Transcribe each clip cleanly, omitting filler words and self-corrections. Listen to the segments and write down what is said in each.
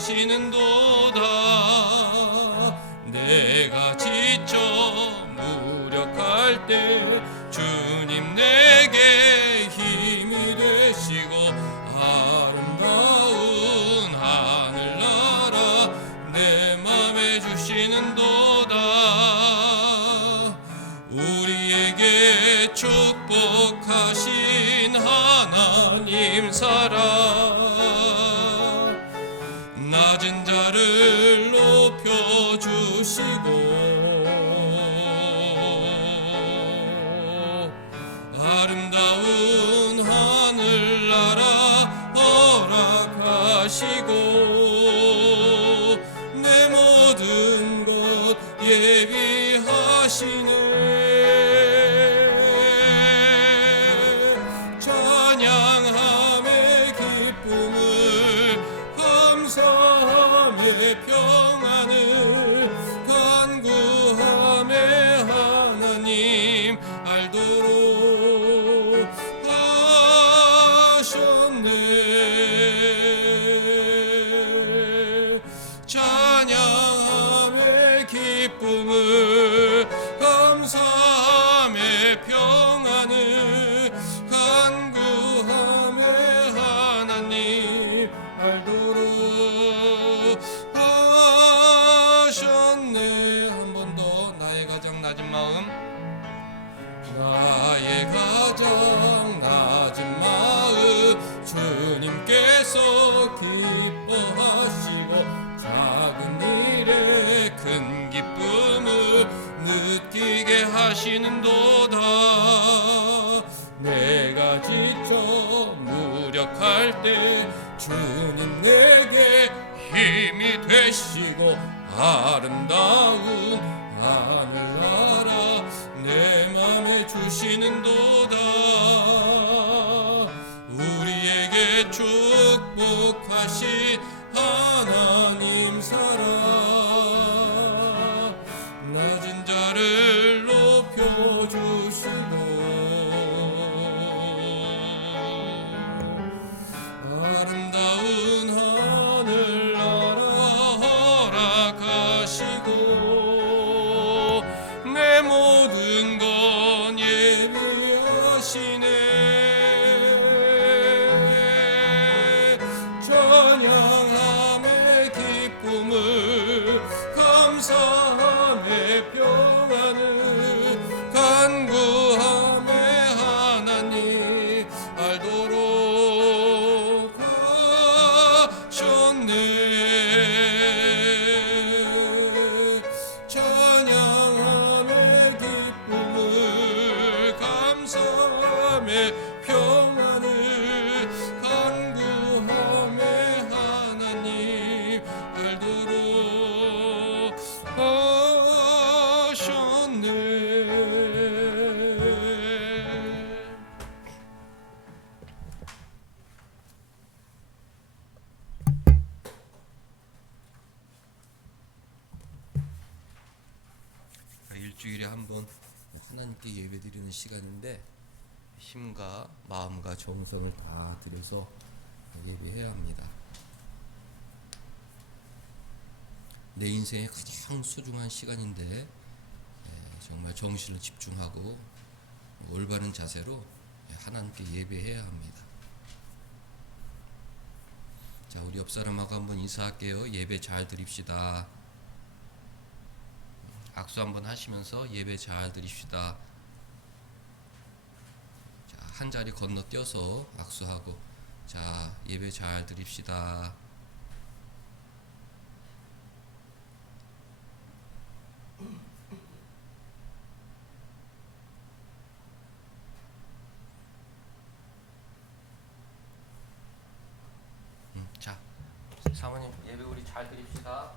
하시는도다. 내가 지쳐 무력할 때 주님 내게 힘이 되시고 아름다운 하늘나라 내 맘에 주시는도다. 우리에게 축복하신 하나님 사랑, 낮은 자를 높여주시고 아름다운 하늘나라 허락하시고 내 모든 것 예비하시네. 찬양함의 기쁨을 감사함의 평안을 간구함의 하나님 알도록 하셨네. 찬양함의 기쁨을 감사함의 평안을 간구함의 하나님 알도록 하셨네. 한 번 더. 나의 가장 낮은 마음, 나의 가장 낮은 마음 주님께서 기뻐하시고 작은 일에 큰 기쁨을 느끼게 하시는도다. 내가 지쳐 무력할 때 주님 내게 힘이 되시고 아름다운 하늘나라 내 맘에 주시는도다. 우리에게 축복하신 하나님 사랑, 낮은 자를 높여주시고 아름다운 하늘나라 허락하시고 내 모든 건 예비하시네. 찬양함의 기쁨을 감사함의 평안을 간구함의 하나님 알도록 하셨네. 찬양함의 기쁨을 감사함의 평안을 간구함의 하나님 알도록 하셨네. 일주일에 한 번 하나님께 예배드리는 시간인데 힘과 마음과 정성을 다 들여서 예배해야 합니다. 내 인생의 가장 소중한 시간인데 정말 정신을 집중하고 올바른 자세로 하나님께 예배해야 합니다. 자, 우리 옆 사람하고 한번 인사할게요. 예배 잘 드립시다. 악수 한번 하시면서 예배 잘 드립시다. 자, 한 자리 건너뛰어서 악수하고, 자, 예배 잘 드립시다. 자, 사모님 예배 우리 잘 드립시다.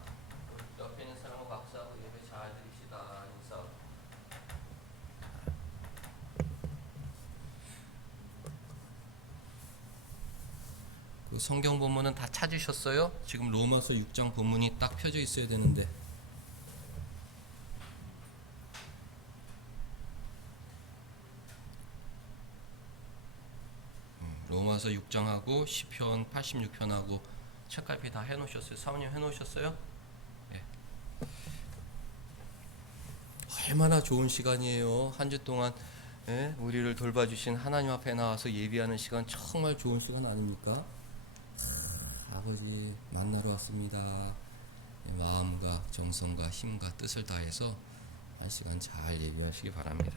옆에 있는 사람하고 악수하고 예배 잘 드립시다. 인사. 그 성경 본문은 다 찾으셨어요? 지금 로마서 6장 본문이 딱 펴져 있어야 되는데. 로마서 6장하고 시편 86편하고 책갈피 다 해놓으셨어요? 사모님 해놓으셨어요? 예. 얼마나 좋은 시간이에요. 한 주 동안 우리를 돌봐주신 하나님 앞에 나와서 예비하는 시간 정말 좋은 시간 아닙니까? 아버지 만나러 왔습니다. 마음과 정성과 힘과 뜻을 다해서 한 시간 잘 예비하시기 바랍니다.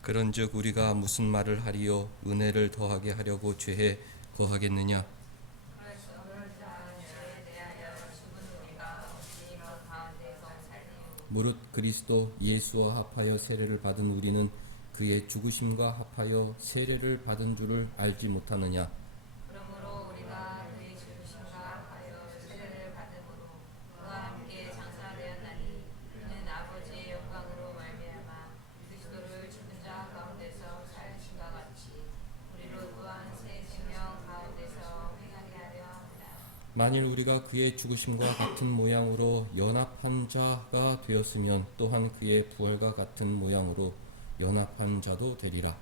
그런즉 우리가 무슨 말을 하리요? 은혜를 더하게 하려고 죄에 거하겠느냐? 무릇 그리스도 예수와 합하여 세례를 받은 우리는 그의 죽으심과 합하여 세례를 받은 줄을 알지 못하느냐? 그러므로 우리가 그의 죽으심과 합하여 세례를 받음으로 그와 함께 장사되었나니 이는 아버지의 영광으로 말미암아 그리스도를 죽은 자 가운데서 살리심과 같이 우리로 또한 새 생명 가운데서 행하게 하려 합니다. 만일 우리가 그의 죽으심과 같은 모양으로 연합한 자가 되었으면 또한 그의 부활과 같은 모양으로 연합한 자도 되리라.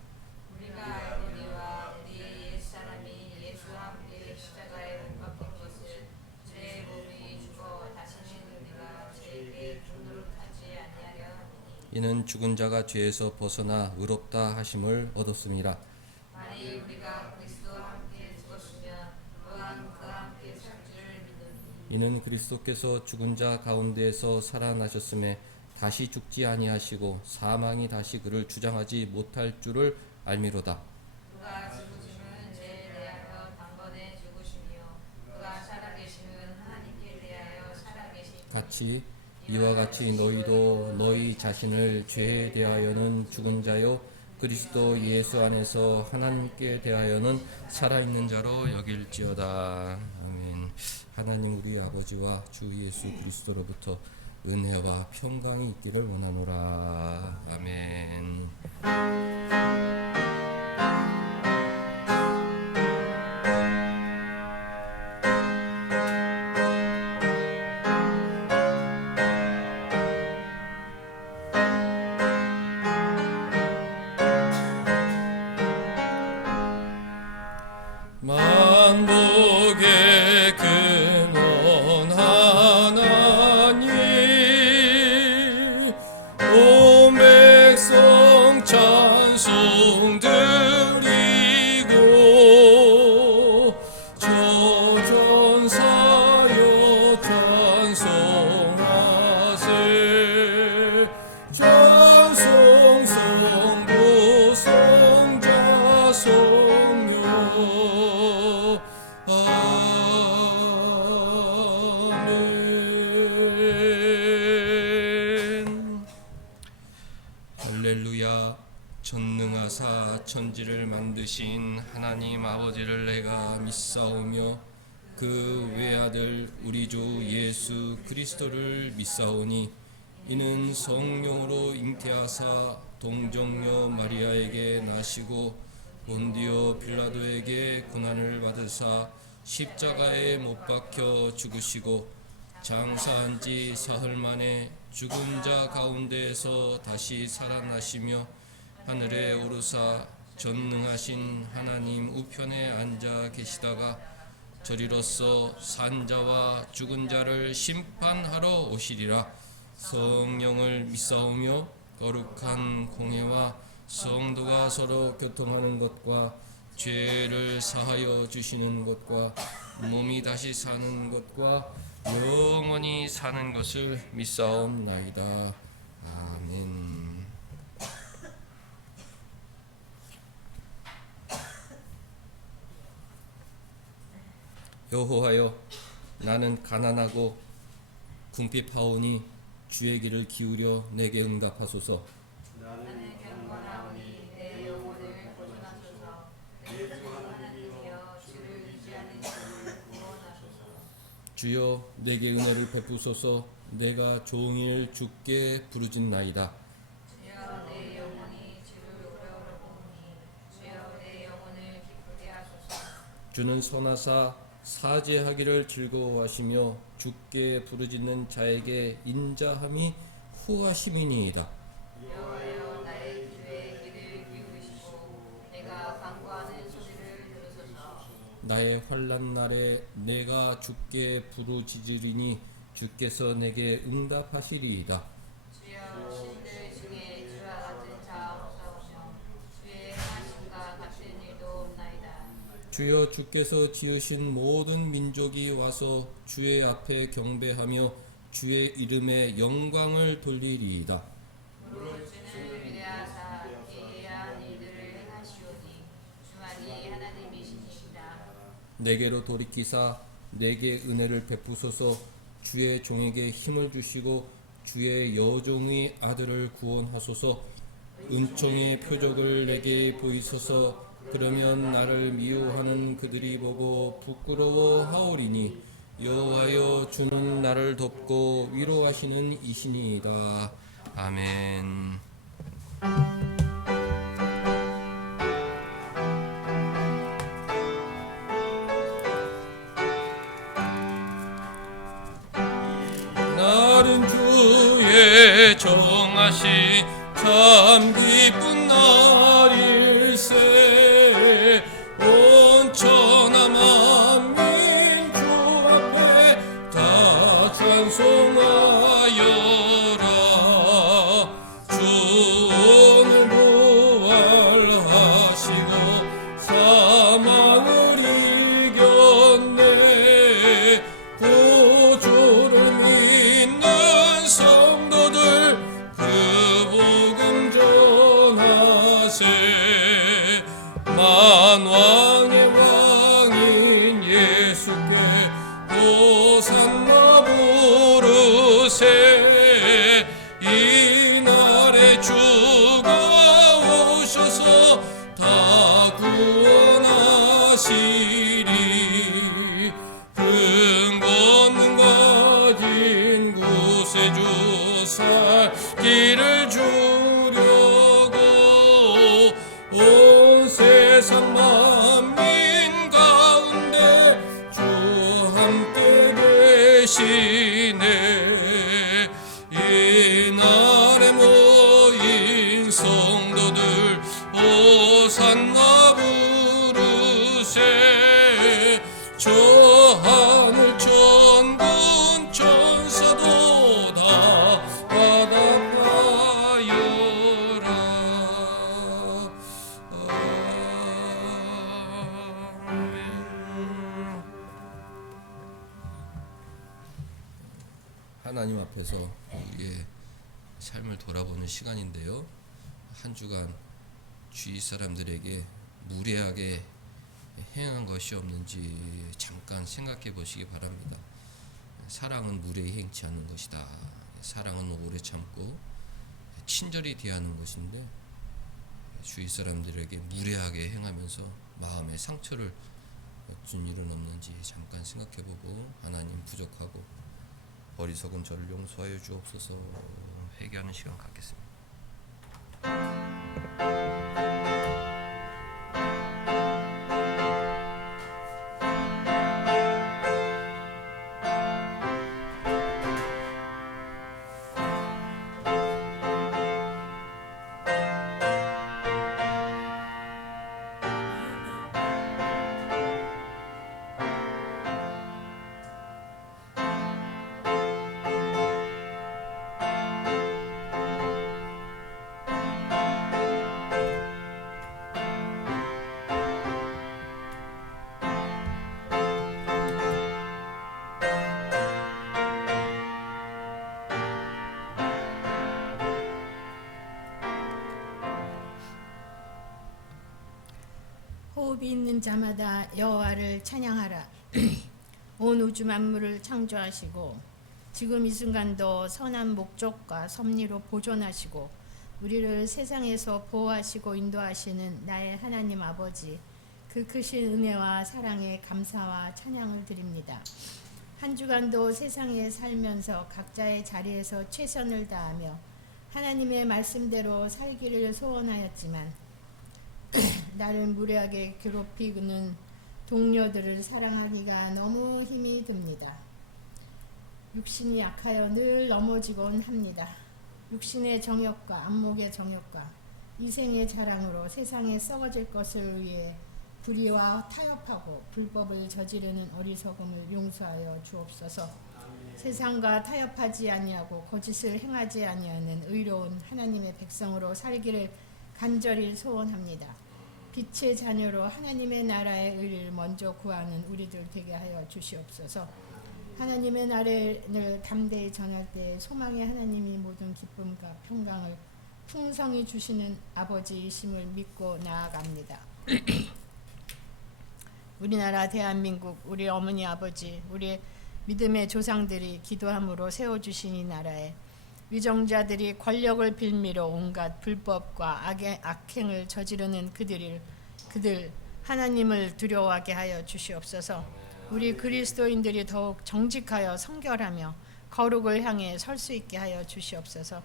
우리가 알거니와 우리의 옛사람이 예수와 함께 십자가에 못 박힌 것은 죄의 몸이 죽어 다시는 우리가 죄에게 종노릇하지 아니하려 함이니 이는 죽은 자가 죄에서 벗어나 의롭다 하심을 얻었습니다. 만일 우리가 그리스도와 함께 죽었으면 또한 그와 함께 살 줄을 믿으니 이는 그리스도께서 죽은 자 가운데에서 살아나셨음에 다시 죽지 아니하시고 사망이 다시 그를 주장하지 못할 줄을 알미로다. 그가 죽으심은 죄에 대하여 단번에 죽으시며 그가 살아계심은 하나님께 대하여 살아계시니 같이 이와 같이 너희도 너희 자신을 죄에 대하여는 죽은 자요 그리스도 예수 안에서 하나님께 대하여는 살아있는 자로 여길지어다. 아멘. 하나님 우리 아버지와 주 예수 그리스도로부터 은혜와 평강이 있기를 원하노라. 아멘. 만복의 근원 하나님 온 백성 찬송 드리고 저전사여 찬송하세 찬송 성부 성자 성령 아멘. 할렐루야. 전능하사 천지를 만드신 하나님 아버지를 내가 믿사오며 그 외아들 우리 주 예수 그리스도를 믿사오니 이는 성령으로 잉태하사 동정녀 마리아에게 나시고 본디오 빌라도에게 고난을 받으사 십자가에 못 박혀 죽으시고 장사한 지 사흘 만에 죽은 자 가운데에서 다시 살아나시며 하늘에 오르사 전능하신 하나님 우편에 앉아 계시다가 저리로서 산자와 죽은 자를 심판하러 오시리라. 성령을 믿사오며 거룩한 공회와 성도가 서로 교통하는 것과 죄를 사하여 주시는 것과 몸이 다시 사는 것과 영원히 사는 것을 믿사옵나이다. 아멘. 여호와여, 나는 가난하고 궁핍하오니 주의 귀를 기울여 내게 응답하소서. 나는 경건하오니 내 영혼을 보존하소서. 내 주 하나님이여 주를 의지하는 자를 구원하소서. 주여 내게 은혜를 베푸소서. 내가 종일 주께 부르짖나이다. 주여 내 영혼이 주를 오래 보니 주여 내 영혼을 기쁘게 하소서. 주는 선하사 사죄하기를 즐거워하시며 주께 부르짖는 자에게 인자함이 후하심이니이다. 여호와여 나의 귀에 귀를 기울이시고 내가 간구하는 소리를 들으소서. 나의 환난 날에 내가 주께 부르짖으리니 주께서 내게 응답하시리이다. 주여 신들 중에 주와 같은 자 없사오며 주의 행하심과 같은 일도 없나이다. 주여 주께서 지으신 모든 민족이 와서 주의 앞에 경배하며 주의 이름에 영광을 돌리리이다. 무릇 주는 위대하사 기이한 일들을 행하시오니 주만이 하나님이시니이다. 내게로 돌이키사 내게 은혜를 베푸소서. 주의 종에게 힘을 주시고 주의 여종의 아들을 구원하소서. 은총의 표적을 내게 보이소서. 그러면 나를 미워하는 그들이 보고 부끄러워하오리니 여호와여 주는 나를 돕고 위로하시는 이신이이다. 아멘. 날은 주의 정하신 참 기쁜 날일세. 온 천하 만민 주 앞에 다 찬송하여라. 주 오늘 부활하시고 사망을 이겼네. 구주를 믿는 성도들 그 복음 전하세. 만왕의 왕인 예수께 호산나 부르세. 이날에 주가 오셔서 다 구원하시리. 근거는 가진 구세주 살기를 주려고 온 세상 만민 가운데 주 함께 계시네. 이날에 모인 성도들 호산나 부르세. 저 하늘 천군 천사도 다 바닷가여라. 아멘. 하나님 앞에서 우리의 삶을 돌아보는 시간인데요. 한 주간 주위 사람들에게 무례하게 행한 것이 없는지 잠깐 생각해 보시기 바랍니다. 사랑은 무례히 행치 않는 것이다. 사랑은 오래 참고 친절히 대하는 것인데 주위 사람들에게 무례하게 행하면서 마음에 상처를 준 일은 없는지 잠깐 생각해 보고 하나님 부족하고 어리석은 저를 용서하여 주옵소서. 회개하는 시간 갖겠습니다. 호흡이 있는 자마다 여호와를 찬양하라. 온 우주 만물을 창조하시고 지금 이 순간도 선한 목적과 섭리로 보존하시고 우리를 세상에서 보호하시고 인도하시는 나의 하나님 아버지, 그 크신 은혜와 사랑에 감사와 찬양을 드립니다. 한 주간도 세상에 살면서 각자의 자리에서 최선을 다하며 하나님의 말씀대로 살기를 소원하였지만 나를 무례하게 괴롭히는 동료들을 사랑하기가 너무 힘이 듭니다. 육신이 약하여 늘 넘어지곤 합니다. 육신의 정욕과 안목의 정욕과 이생의 자랑으로 세상에 썩어질 것을 위해 불의와 타협하고 불법을 저지르는 어리석음을 용서하여 주옵소서. 세상과 타협하지 아니하고 거짓을 행하지 아니하는 의로운 하나님의 백성으로 살기를 간절히 소원합니다. 빛의 자녀로 하나님의 나라의 의를 먼저 구하는 우리들 되게 하여 주시옵소서. 하나님의 나라를 담대히 전할 때 소망의 하나님이 모든 기쁨과 평강을 풍성히 주시는 아버지이심을 믿고 나아갑니다. 우리나라 대한민국 우리 어머니 아버지 우리 믿음의 조상들이 기도함으로 세워주신 이 나라에 위정자들이 권력을 빌미로 온갖 불법과 악행을 저지르는 그들 하나님을 두려워하게 하여 주시옵소서. 우리 그리스도인들이 더욱 정직하여 성결하며 거룩을 향해 설 수 있게 하여 주시옵소서.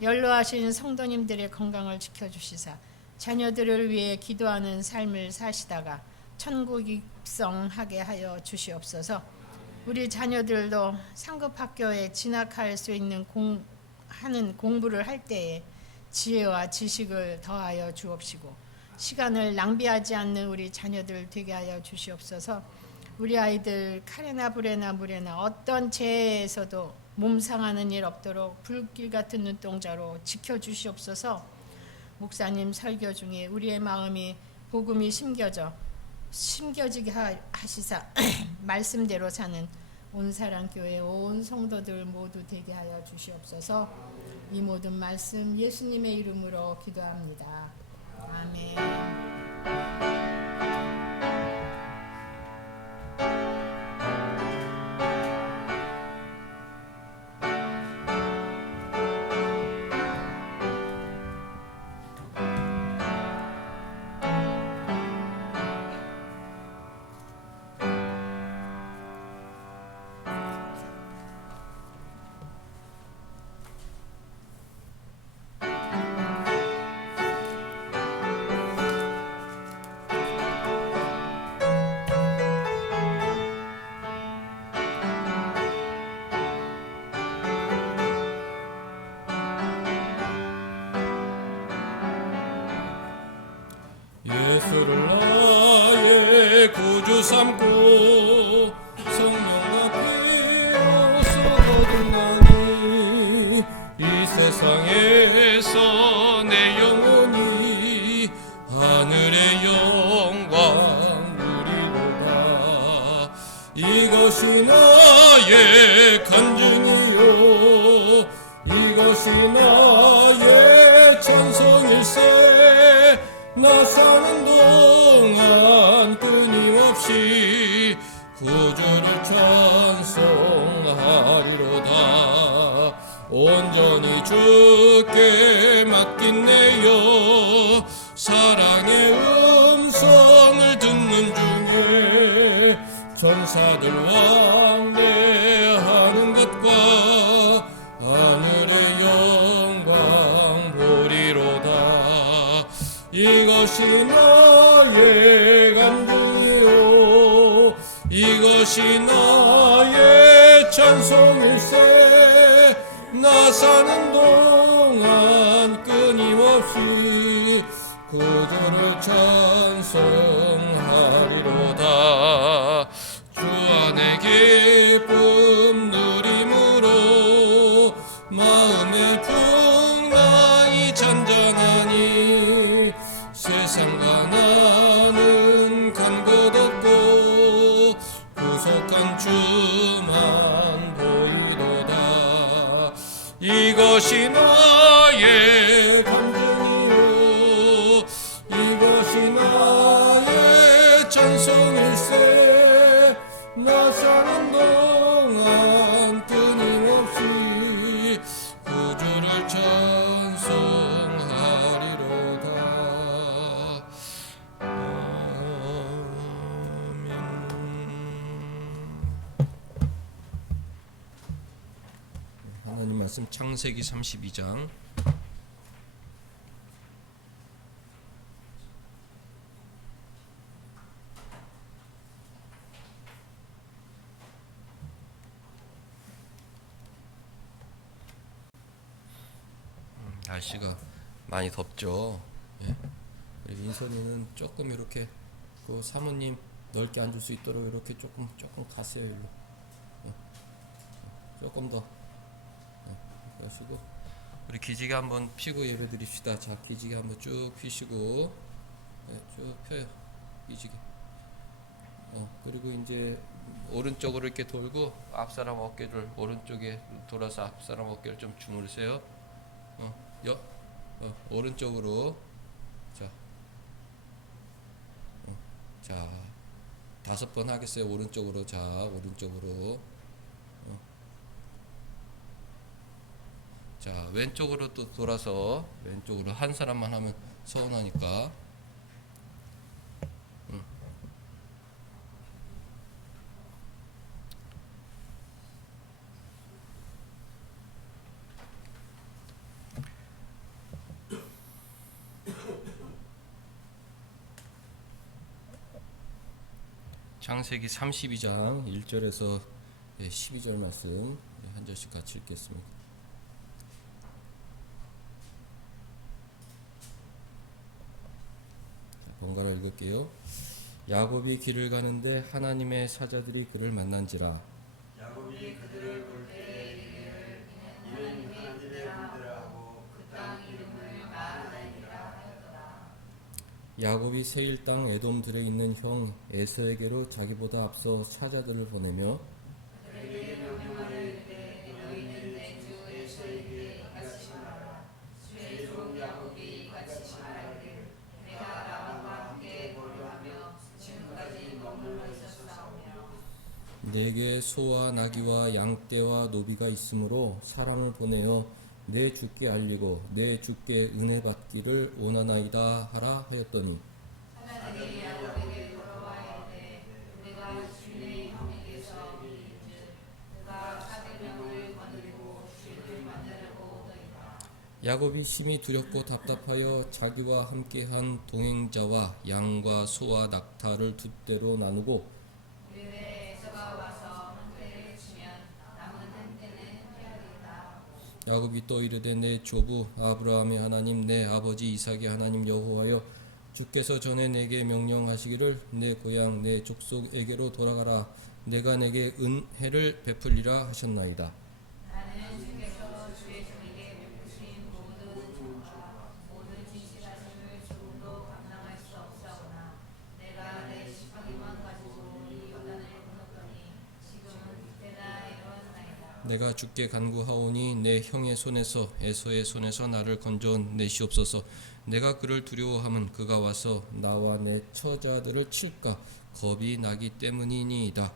연로하신 성도님들의 건강을 지켜주시사 자녀들을 위해 기도하는 삶을 사시다가 천국 입성하게 하여 주시옵소서. 우리 자녀들도 상급 학교에 진학할 수 있는 공부를 할 때에 지혜와 지식을 더하여 주옵시고 시간을 낭비하지 않는 우리 자녀들 되게 하여 주시옵소서. 우리 아이들 칼에나 불에나 물에나 어떤 재해에서도 몸 상하는 일 없도록 불길 같은 눈동자로 지켜주시옵소서. 목사님 설교 중에 우리의 마음이 복음이 심겨지게 하시사 말씀대로 사는 온사랑교회 온 성도들 모두 되게 하여 주시옵소서. 이 모든 말씀 예수님의 이름으로 기도합니다. 아멘. 예수를 나의 구주 삼고 성령과 피어서 거듭나니 이 세상에서 내 영혼이 하늘의 영광 누리로다. 이것이 나의 간증이요 이것이 나의 찬송일세. 나 사는 동안 끊임없이 구주를 찬송하리로다. 온전히 주께 맡긴 내여 사랑의 음성을 듣는 중에 천사들 왕래하는 것과 하늘의 영광 보리로다. 이것이 나의 간증이요 이것이 나의 찬송일세. 나 사는 동안 끊임없이 구주를 찬송하리로다. 주 안에 기쁨 누림으로 마음의 풍랑이 잔잔하니 세상과 나는 간 것 없고 구속한 주만 보이도다. 이것이 나의 간증이요 이것이 나의 찬송일세. 나 사는 동안 끊임없이 구주를 찬송하리로다. 하나님 말씀 창세기 32장 날씨가 많이 덥죠. 예. 우리 민선이는 조금 이렇게 그 사모님 넓게 앉을 수 있도록 이렇게 조금 가세요. 일로. 조금 더. 그러시고 우리 기지개 한번 피고 예배 드립시다. 자, 기지개 한번 쭉 피시고, 쭉 펴요. 기지개. 그리고 이제 오른쪽으로 이렇게 돌고 앞사람 어깨를 오른쪽에 돌아서 앞사람 어깨를 좀 주무르세요. 오른쪽으로. 자, 5번 하겠어요. 오른쪽으로. 자, 오른쪽으로. 자, 왼쪽으로 또 돌아서 왼쪽으로 한 사람만 하면 서운하니까. 창세기 32장 1절에서 12절 말씀 한 절씩 같이 읽겠습니다. 번갈아 읽을게요. 야곱이 길을 가는데 하나님의 사자들이 그를 만난지라. 야곱이 그들을 볼 때에 이르기를 이는 하나님의 군대라 하고 그 땅 이름을 마하나임이라 하였더라. 야곱이 세일 땅 에돔들에 있는 형 에서에게로 자기보다 앞서 사자들을 보내며 그에게 명령하여 이르되 너희는 내 주 에서에게 이같이 말하라. 주의 종 야곱이 이같이 말하기를 내가 라반과 함께 거류하며 지금까지 머물러 있었사오며 내게 소와 나귀와 양떼와 노비가 있으므로 사람을 보내어 내 주께 알리고 내 주께 은혜 받기를 원하나이다 하라 하였더니 사자들이 야곱에게 돌아와 이르되 우리가 주의 형에게서 이르즉 그가 400명을 거느리고 주를 만나려고 오더이다. 야곱이 심히 두렵고 답답하여 자기와 함께한 동행자와 양과 소와 낙타를 두 떼로 나누고 이르되 에서가 와서 한 떼를 치면 남은 한 떼는 빼앗기다. 야곱이 또 이르되 내 조부 아브라함의 하나님 내 아버지 이삭의 하나님 여호와여 주께서 전에 내게 명령하시기를 내 고향 내 족속에게로 돌아가라 내가 내게 은혜를 베풀리라 하셨나이다. 나는 주께서 주의 종에게 베푸신 모든 정과 모든 진실하심을 조금도 감당할 수 없사오나 내가 내 지팡이만 가지고 이 요단을 건넜더니 지금은 그때나 이르렀나이다. 내가 주께 간구하오니 내 형의 손에서 에서의 손에서 나를 건져 내시옵소서. 내가 그를 두려워함은 그가 와서 나와 내 처자들을 칠까 겁이 나기 때문이니이다.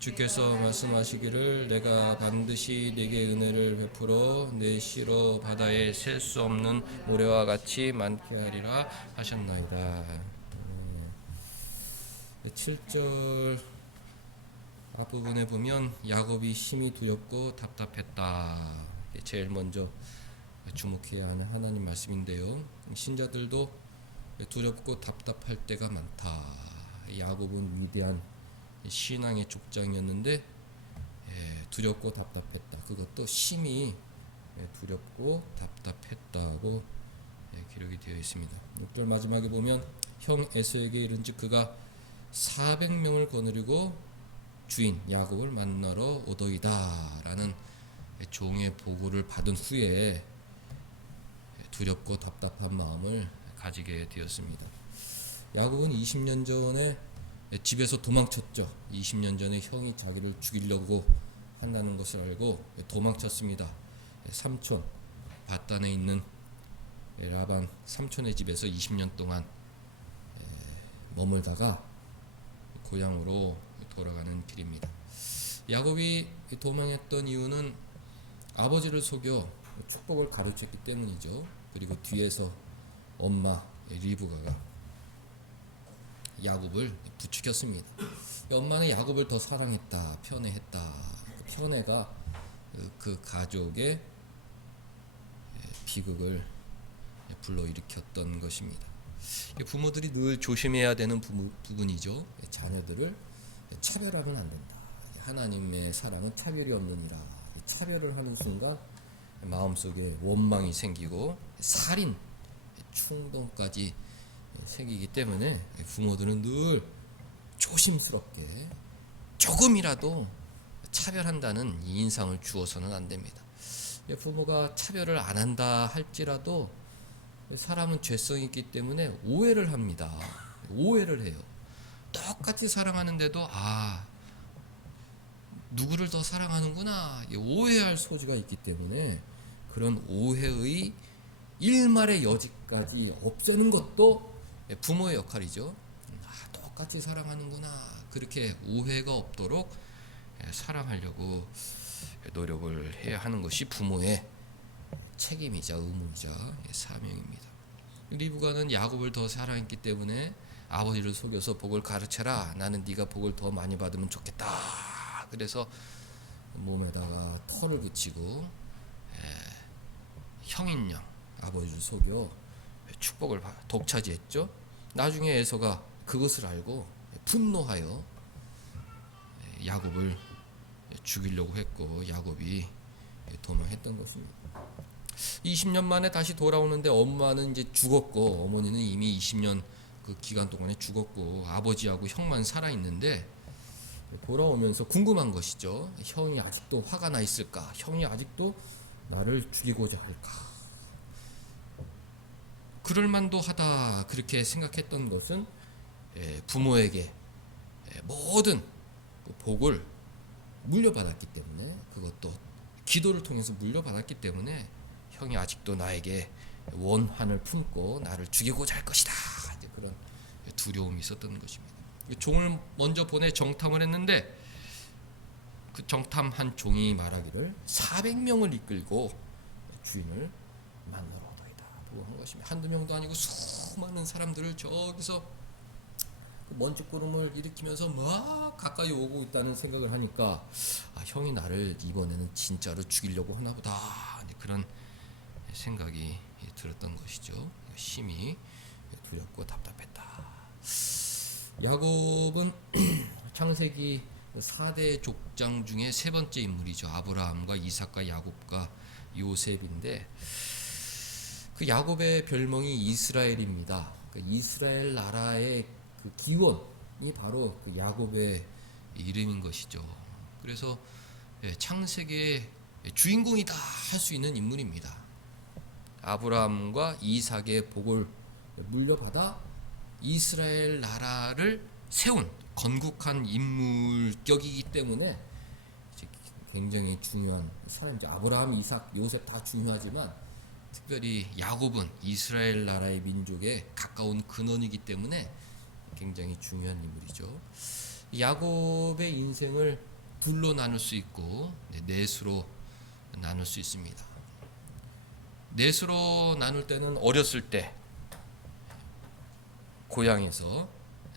주께서 말씀하시기를 내가 반드시 내게 은혜를 베풀어 내 시로 바다에 셀 수 없는 모래와 같이 많게 하리라 하셨나이다. 7절 앞부분에 보면 야곱이 심히 두렵고 답답했다. 제일 먼저 주목해야 하는 하나님 말씀인데요. 신자들도 두렵고 답답할 때가 많다. 야곱은 위대한 신앙의 족장이었는데 두렵고 답답했다. 그것도 심히 두렵고 답답했다고 기록이 되어 있습니다. 6절 마지막에 보면 형 에서에게 이른즉 그가 400명을 거느리고 주인 야곱을 만나러 오더이다라는 종의 보고를 받은 후에 두렵고 답답한 마음을 가지게 되었습니다. 야곱은 20년 전에 집에서 도망쳤죠. 20년 전에 형이 자기를 죽이려고 한다는 것을 알고 도망쳤습니다. 삼촌 바단에 있는 라반 삼촌의 집에서 20년 동안 머물다가 고향으로 돌아가는 길입니다. 야곱이 도망했던 이유는 아버지를 속여 축복을 가로챘기 때문이죠. 그리고 뒤에서 엄마 리브가가 야곱을 부추겼습니다. 엄마는 야곱을 더 사랑했다, 편애했다. 편애가 그 가족의 비극을 불러일으켰던 것입니다. 부모들이 늘 조심해야 되는 부분이죠. 자녀들을 차별하면 안 된다. 하나님의 사랑은 차별이 없느니라. 차별을 하는 순간 마음속에 원망이 생기고 살인, 충동까지 생기기 때문에 부모들은 늘 조심스럽게 조금이라도 차별한다는 이 인상을 주어서는 안 됩니다. 부모가 차별을 안 한다 할지라도 사람은 죄성이 있기 때문에 오해를 합니다. 오해를 해요. 똑같이 사랑하는데도 누구를 더 사랑하는구나 오해할 소지가 있기 때문에 그런 오해의 일말의 여지까지 없애는 것도 부모의 역할이죠. 똑같이 사랑하는구나 그렇게 오해가 없도록 사랑하려고 노력을 해야 하는 것이 부모의 책임이자 의무이자 사명입니다. 리브가는 야곱을 더 사랑했기 때문에 아버지를 속여서 복을 가르쳐라. 나는 네가 복을 더 많이 받으면 좋겠다. 그래서 몸에다가 털을 붙이고 형인형 아버지를 속여 축복을 독차지했죠. 나중에 에서가 그것을 알고 분노하여 야곱을 죽이려고 했고 야곱이 도망했던 것입니다. 20년 만에 다시 돌아오는데 엄마는 이제 죽었고 어머니는 이미 20년 그 기간 동안에 죽었고 아버지하고 형만 살아 있는데 돌아오면서 궁금한 것이죠. 형이 아직도 화가 나 있을까? 형이 아직도 나를 죽이고자 할까? 그럴 만도 하다 그렇게 생각했던 것은 부모에게 모든 복을 물려받았기 때문에 그것도 기도를 통해서 물려받았기 때문에 형이 아직도 나에게 원한을 품고 나를 죽이고자 할 것이다. 이제 그런 두려움이 있었던 것입니다. 종을 먼저 보내 정탐을 했는데 그 정탐한 종이 말하기를 400명을 이끌고 주인을 만나러 오더이다. 보고한 것입니다. 한두 명도 아니고 수많은 사람들을 저기서 먼지구름을 일으키면서 막 가까이 오고 있다는 생각을 하니까 형이 나를 이번에는 진짜로 죽이려고 하나 보다. 그런 생각이 들었던 것이죠. 심히 두렵고 답답했다. 야곱은 창세기 4대 족장 중에 세 번째 인물이죠. 아브라함과 이삭과 야곱과 요셉인데 그 야곱의 별명이 이스라엘입니다. 그 이스라엘 나라의 그 기원이 바로 그 야곱의 이름인 것이죠. 그래서 창세기의 주인공이다 할 수 있는 인물입니다. 아브라함과 이삭의 복을 물려받아 이스라엘 나라를 세운 건국한 인물격이기 때문에 굉장히 중요한 사람이죠. 아브라함, 이삭, 요셉 다 중요하지만 특별히 야곱은 이스라엘 나라의 민족에 가까운 근원이기 때문에 굉장히 중요한 인물이죠. 야곱의 인생을 둘로 나눌 수 있고 넷으로 나눌 수 있습니다. 넷으로 나눌 때는 어렸을 때 고향에서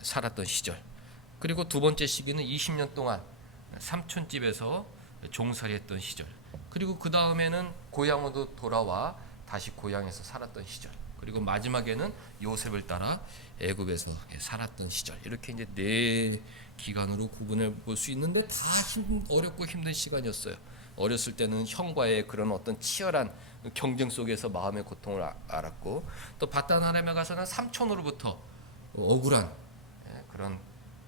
살았던 시절, 그리고 두 번째 시기는 20년 동안 삼촌집에서 종살이했던 시절, 그리고 그 다음에는 고향으로 돌아와 다시 고향에서 살았던 시절, 그리고 마지막에는 요셉을 따라 애굽에서 살았던 시절, 이렇게 이제 네 기간으로 구분해 볼 수 있는데 다 어렵고 힘든 시간이었어요. 어렸을 때는 형과의 그런 어떤 치열한 경쟁 속에서 마음의 고통을 알았고, 또 바다나람에 가서는 삼촌으로부터 억울한 그런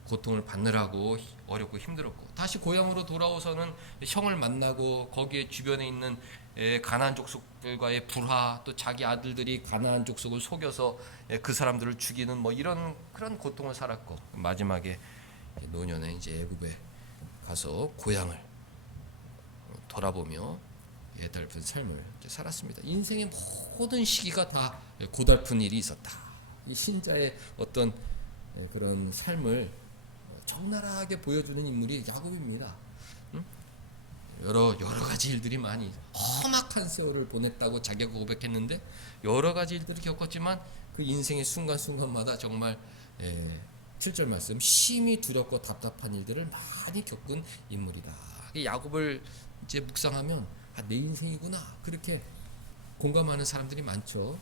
고통을 받느라고 어렵고 힘들었고, 다시 고향으로 돌아오서는 형을 만나고 거기에 주변에 있는 가나안 족속들과의 불화, 또 자기 아들들이 가나안 족속을 속여서 그 사람들을 죽이는 뭐 이런 그런 고통을 살았고, 마지막에 노년에 이제 애굽에 가서 고향을 돌아보며 애달픈 삶을 살았습니다. 인생의 모든 시기가 다 고달픈 일이 있었다. 이 신자의 어떤 그런 삶을 적나라하게 보여주는 인물이 야곱입니다. 여러 가지 일들이 많이 험악한 세월을 보냈다고 자기가 고백했는데 여러 가지 일들을 겪었지만 그 인생의 순간순간마다 정말 7절 말씀, 심히 두렵고 답답한 일들을 많이 겪은 인물이다. 야곱을 이제 묵상하면 내 인생이구나, 그렇게 공감하는 사람들이 많죠.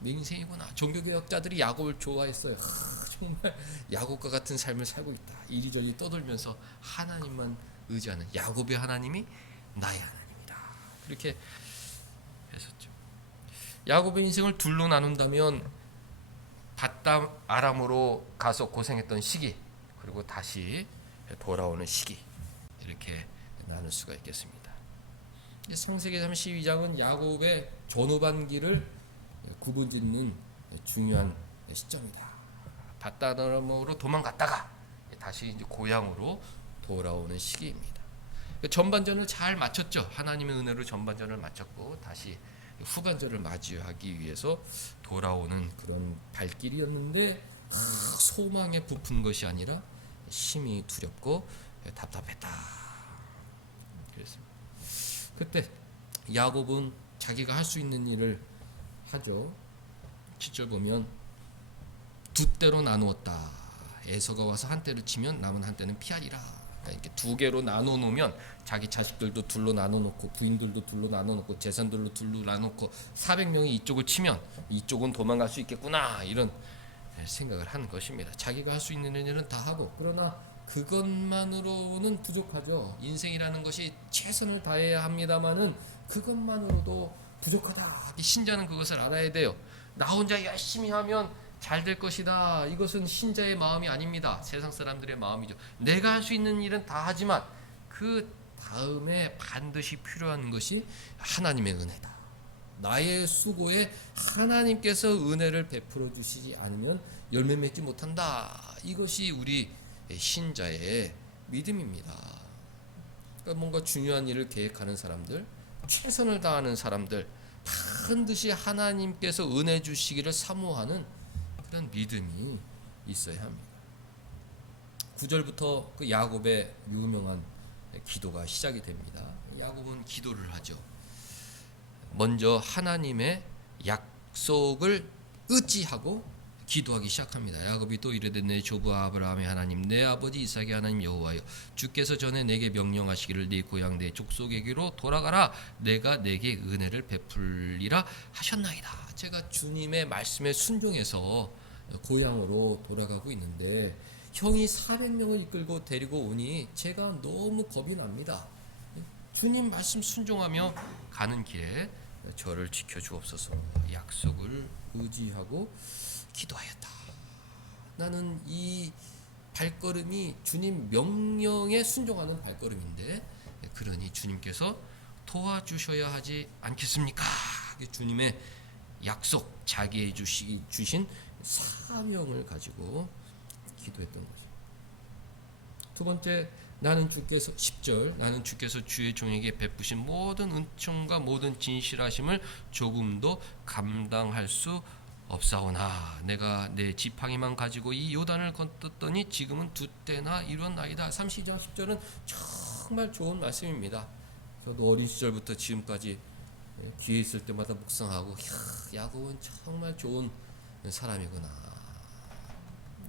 내 인생이구나. 종교개혁자들이 야곱을 좋아했어요. 정말 야곱과 같은 삶을 살고 있다. 이리저리 떠돌면서 하나님만 의지하는 야곱의 하나님이 나의 하나님이다. 그렇게 했었죠. 야곱의 인생을 둘로 나눈다면 바담 아람으로 가서 고생했던 시기, 그리고 다시 돌아오는 시기, 이렇게 나눌 수가 있겠습니다. 창세기 32장은 야곱의 전후반기를 구분짓는 중요한 시점이다. 바담 아람으로 도망갔다가 다시 이제 고향으로 돌아오는 시기입니다. 전반전을 잘 마쳤죠. 하나님의 은혜로 전반전을 마쳤고 다시 후반전을 맞이하기 위해서 돌아오는 그런 발길이었는데 소망에 부푼 것이 아니라 심히 두렵고 답답했다. 그랬습니다. 그때 야곱은 자기가 할 수 있는 일을 하죠. 7절 보면 두 때로 나누었다. 에서가 와서 한 때를 치면 남은 한 때는 피하리라. 그러니까 이렇게 두 개로 나눠 놓으면 자기 자식들도 둘로 나눠 놓고 부인들도 둘로 나눠 놓고 재산들로 둘로 나눠 놓고 400명이 이쪽을 치면 이쪽은 도망갈 수 있겠구나, 이런 생각을 하는 것입니다. 자기가 할 수 있는 일은 다 하고, 그러나 그것만으로는 부족하죠. 인생이라는 것이 최선을 다해야 합니다마는 그것만으로도 부족하다. 신자는 그것을 알아야 돼요. 나 혼자 열심히 하면 잘 될 것이다. 이것은 신자의 마음이 아닙니다. 세상 사람들의 마음이죠. 내가 할 수 있는 일은 다 하지만 그 다음에 반드시 필요한 것이 하나님의 은혜다. 나의 수고에 하나님께서 은혜를 베풀어 주시지 않으면 열매 맺지 못한다. 이것이 우리 신자의 믿음입니다. 그러니까 뭔가 중요한 일을 계획하는 사람들, 최선을 다하는 사람들, 반드시 하나님께서 은혜 주시기를 사모하는 그런 믿음이 있어야 합니다. 9절부터 그 야곱의 유명한 기도가 시작이 됩니다. 야곱은 기도를 하죠. 먼저 하나님의 약속을 의지하고 기도하기 시작합니다. 야곱이 또 이르되 내 조부 아브라함의 하나님, 내 아버지 이삭의 하나님 여호와여, 주께서 전에 내게 명령하시기를 네 고향 내 족속에게로 돌아가라. 내가 내게 은혜를 베풀리라 하셨나이다. 제가 주님의 말씀에 순종해서 고향으로 돌아가고 있는데 형이 400명을 이끌고 데리고 오니 제가 너무 겁이 납니다. 주님 말씀 순종하며 가는 길에 저를 지켜주옵소서. 약속을 의지하고 기도하였다. 나는 이 발걸음이 주님 명령에 순종하는 발걸음인데, 그러니 주님께서 도와주셔야 하지 않겠습니까? 주님의 약속, 자기의 주신 사명을 가지고 기도했던 거죠. 두 번째, 나는 주께서 10절, 나는 주께서 주의 종에게 베푸신 모든 은총과 모든 진실하심을 조금도 감당할 수 없사오나 내가 내 지팡이만 가지고 이 요단을 건넜더니 지금은 두 때나 이루었나이다. 32장 10절은 정말 좋은 말씀입니다. 저도 어린 시절부터 지금까지 기회 있을 때마다 묵상하고, 야곱은 정말 좋은 사람이구나,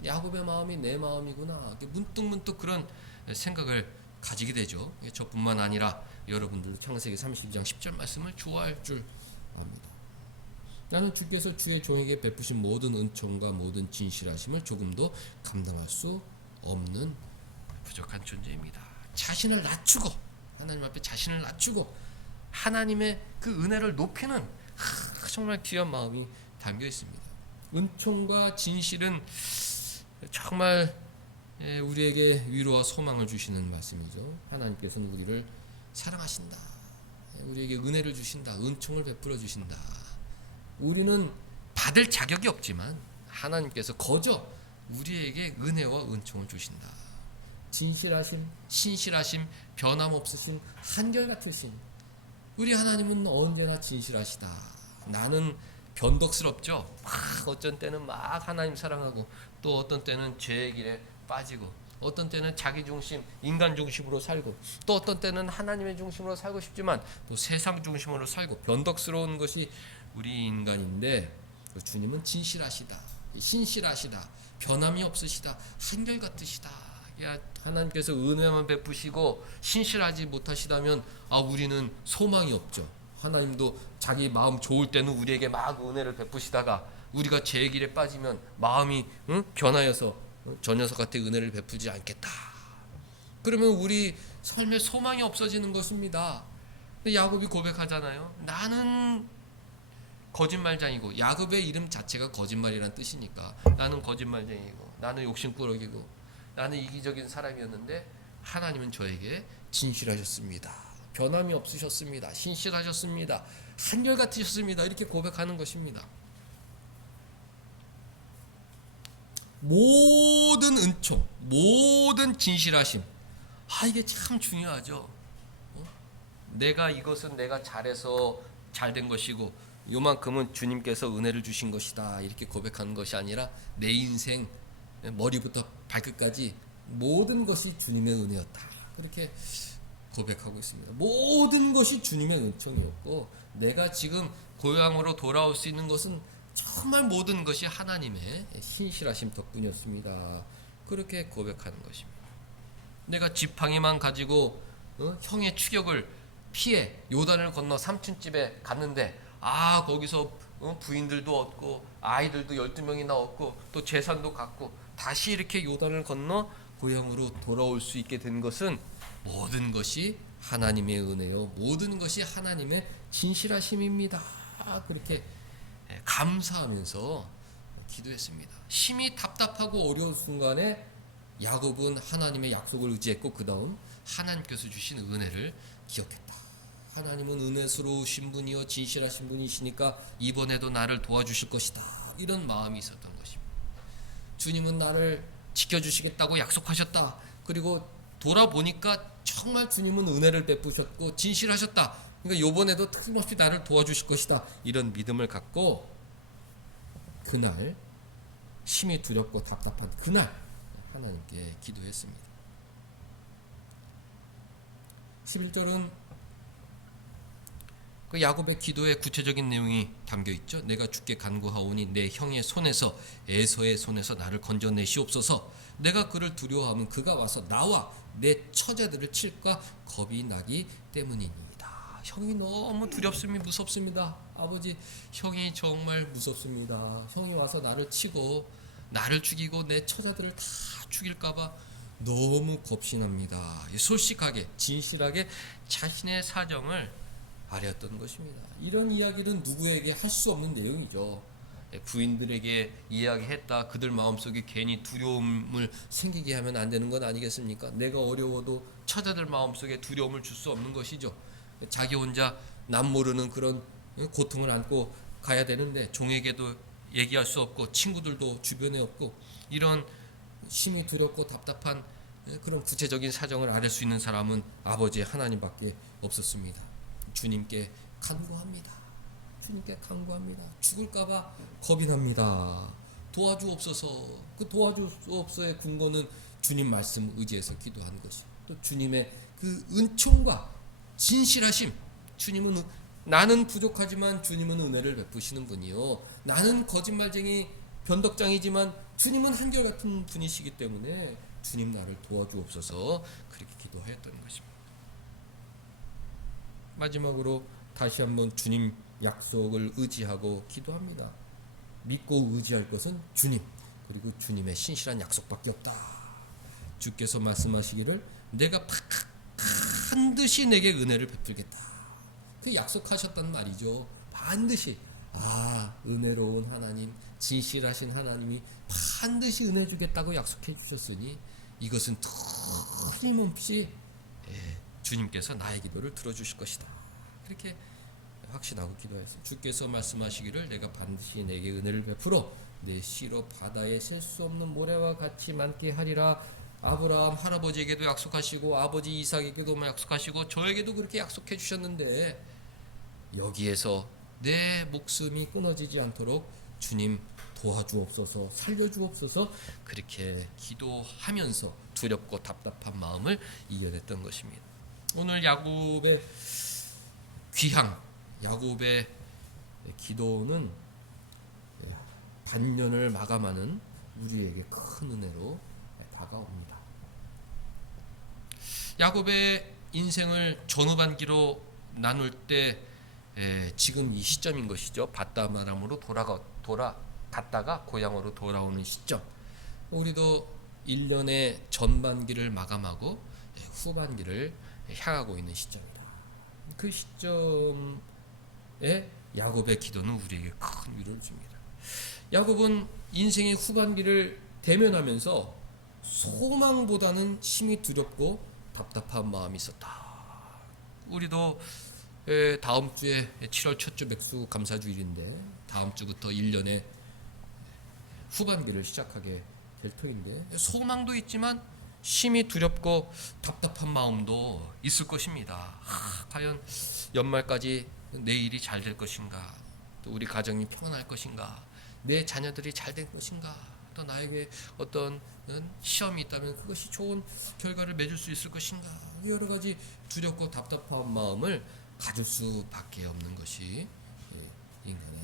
야곱의 마음이 내 마음이구나, 문득문득 그런 생각을 가지게 되죠. 저뿐만 아니라 여러분들도 창세기 32장 10절 말씀을 좋아할 줄 압니다. 나는 주께서 주의 종에게 베푸신 모든 은총과 모든 진실하심을 조금도 감당할 수 없는 부족한 존재입니다. 자신을 낮추고, 하나님 앞에 자신을 낮추고 하나님의 그 은혜를 높이는 정말 귀한 마음이 담겨 있습니다. 은총과 진실은 정말 우리에게 위로와 소망을 주시는 말씀이죠. 하나님께서는 우리를 사랑하신다. 우리에게 은혜를 주신다. 은총을 베풀어 주신다. 우리는 받을 자격이 없지만 하나님께서 거저 우리에게 은혜와 은총을 주신다. 진실하심, 신실하심, 변함없으심, 한결같으심. 우리 하나님은 언제나 진실하시다. 나는 변덕스럽죠. 어쩐 때는 막 하나님 사랑하고, 또 어떤 때는 죄의 길에 빠지고, 어떤 때는 자기 중심, 인간 중심으로 살고, 또 어떤 때는 하나님의 중심으로 살고 싶지만 또 세상 중심으로 살고, 변덕스러운 것이 우리 인간인데, 주님은 진실하시다, 신실하시다, 변함이 없으시다, 한결같으시다. 하나님께서 은혜만 베푸시고 신실하지 못하시다면 우리는 소망이 없죠. 하나님도 자기 마음 좋을 때는 우리에게 막 은혜를 베푸시다가 우리가 죄의 길에 빠지면 마음이 변하여서 저 녀석한테 은혜를 베푸지 않겠다. 그러면 우리 삶에 소망이 없어지는 것입니다. 야곱이 고백하잖아요. 나는 거짓말장이고, 야곱의 이름 자체가 거짓말이란 뜻이니까 나는 거짓말쟁이고, 나는 욕심꾸러기고, 나는 이기적인 사람이었는데 하나님은 저에게 진실하셨습니다. 변함이 없으셨습니다. 신실하셨습니다. 한결같으셨습니다. 이렇게 고백하는 것입니다. 모든 은총, 모든 진실하심, 이게 참 중요하죠. 이것은 내가 잘해서 잘된 것이고, 요만큼은 주님께서 은혜를 주신 것이다, 이렇게 고백하는 것이 아니라 내 인생 머리부터 발끝까지 모든 것이 주님의 은혜였다, 그렇게 고백하고 있습니다. 모든 것이 주님의 은총이었고, 내가 지금 고향으로 돌아올 수 있는 것은 정말 모든 것이 하나님의 신실하심 덕분이었습니다, 그렇게 고백하는 것입니다. 내가 지팡이만 가지고 형의 추격을 피해 요단을 건너 삼촌 집에 갔는데, 거기서 부인들도 얻고 아이들도 12명이나 얻고 또 재산도 갖고 다시 이렇게 요단을 건너 고향으로 돌아올 수 있게 된 것은 모든 것이 하나님의 은혜요, 모든 것이 하나님의 진실하심입니다, 그렇게 감사하면서 기도했습니다. 심히 답답하고 어려운 순간에 야곱은 하나님의 약속을 의지했고, 그 다음 하나님께서 주신 은혜를 기억했다. 하나님은 은혜스러우신 분이요 진실하신 분이시니까 이번에도 나를 도와주실 것이다, 이런 마음이 있었던 것입니다. 주님은 나를 지켜주시겠다고 약속하셨다. 그리고 돌아보니까 정말 주님은 은혜를 베푸셨고 진실하셨다. 그러니까 이번에도 틀림없이 나를 도와주실 것이다, 이런 믿음을 갖고 그날 심히 두렵고 답답한 그날 하나님께 기도했습니다. 11절은 그 야곱의 기도에 구체적인 내용이 담겨 있죠. 내가 주께 간구하오니 내 형의 손에서, 에서의 손에서 나를 건져내시옵소서. 내가 그를 두려워하면 그가 와서 나와 내 처자들을 칠까 겁이 나기 때문이니이다. 형이 너무 두렵습니다. 무섭습니다. 아버지, 형이 정말 무섭습니다. 형이 와서 나를 치고 나를 죽이고 내 처자들을 다 죽일까봐 너무 겁신합니다. 솔직하게 진실하게 자신의 사정을 아뢰었던 것입니다. 이런 이야기는 누구에게 할 수 없는 내용이죠. 부인들에게 이야기했다 그들 마음속에 괜히 두려움을 생기게 하면 안 되는 건 아니겠습니까? 내가 어려워도 처자들 마음속에 두려움을 줄 수 없는 것이죠. 자기 혼자 남 모르는 그런 고통을 안고 가야 되는데 종에게도 얘기할 수 없고 친구들도 주변에 없고, 이런 심히 두렵고 답답한 그런 구체적인 사정을 아뢰 수 있는 사람은 아버지 하나님밖에 없었습니다. 주님께 간구합니다. 주님께 간구합니다. 죽을까봐 겁이 납니다. 도와주옵소서. 그 도와주옵소서의 근거는 주님 말씀 의지해서 기도한 것이, 또 주님의 그 은총과 진실하심. 주님은 나는 부족하지만 주님은 은혜를 베푸시는 분이요, 나는 거짓말쟁이 변덕장이지만 주님은 한결같은 분이시기 때문에 주님 나를 도와주옵소서, 그렇게 기도하였던 것입니다. 마지막으로 다시 한번 주님 약속을 의지하고 기도합니다. 믿고 의지할 것은 주님, 그리고 주님의 신실한 약속밖에 없다. 주께서 말씀하시기를 내가 반드시 내게 은혜를 베풀겠다, 그 약속하셨단 말이죠. 반드시. 은혜로운 하나님, 진실하신 하나님이 반드시 은혜 주겠다고 약속해 주셨으니 이것은 틀림없이 주님께서 나의 기도를 들어주실 것이다, 그렇게 확신하고 기도했어요. 주께서 말씀하시기를 내가 반드시 내게 은혜를 베풀어 내 씨로 바다에 셀 수 없는 모래와 같이 많게 하리라. 아브라함 할아버지에게도 약속하시고 아버지 이삭에게도 약속하시고 저에게도 그렇게 약속해 주셨는데, 여기에서 내 목숨이 끊어지지 않도록 주님 도와주옵소서, 살려주옵소서, 그렇게 기도하면서 두렵고 답답한 마음을 이겨냈던 것입니다. 오늘 야곱의 귀향, 야곱의 기도는 반년을 마감하는 우리에게 큰 은혜로 다가옵니다. 야곱의 인생을 전후반기로 나눌 때 지금 이 시점인 것이죠. 밧다마람으로 돌아갔다가 고향으로 돌아오는 시점. 우리도 1년의 전반기를 마감하고 후반기를 향하고 있는 시점이다. 그 시점에 야곱의 기도는 우리에게 큰 위로를 줍니다. 야곱은 인생의 후반기를 대면하면서 소망보다는 심히 두렵고 답답한 마음이 있었다. 우리도 다음 주에 7월 첫 주 백수 감사주일인데 다음 주부터 1년의 후반기를 시작하게 될 터인데 소망도 있지만 심히 두렵고 답답한 마음도 있을 것입니다. 과연 연말까지 내 일이 잘 될 것인가, 또 우리 가정이 평안할 것인가, 내 자녀들이 잘 될 것인가, 또 나에게 어떤 시험이 있다면 그것이 좋은 결과를 맺을 수 있을 것인가, 여러 가지 두렵고 답답한 마음을 가질 수밖에 없는 것이 인간의